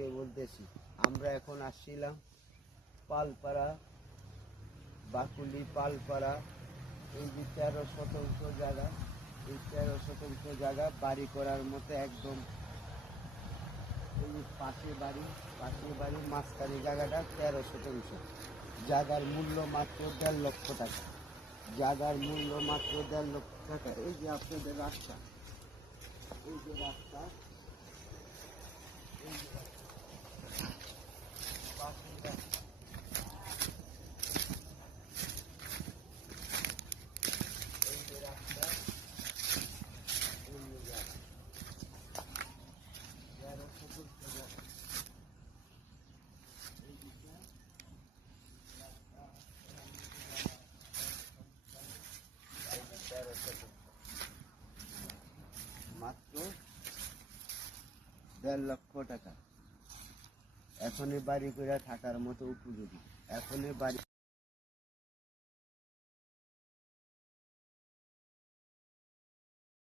দিয়ে বলতেছি। আমরা এখন আসছিলাম পালপাড়া, বাকুলি পালপাড়া, এই যে 13 শতাংশ জায়গা, এই 13 শতাংশ জায়গা বাড়ি করার মতো একদম এই যে পাশে বাড়ি মাঝখানে জায়গাটা 13 শতাংশ। জায়গার মূল্য মাত্র 1.5 লক্ষ টাকা। জায়গার মূল্য মাত্র 1.5 লক্ষ টাকা। এই যে আপনাদের রাস্তা, এই যে রাস্তা, এই যে পাশের রাস্তা, এই যে রাস্তা, এই যে জায়গা, 13 শতাংশ জায়গা। এই দিকটা রাস্তা, এই যে 13 শতাংশ, মাত্র 1.5 লক্ষ টাকা। এখনই বাড়ি করে থাকার মতো উপযোগী। এখনই বাড়ি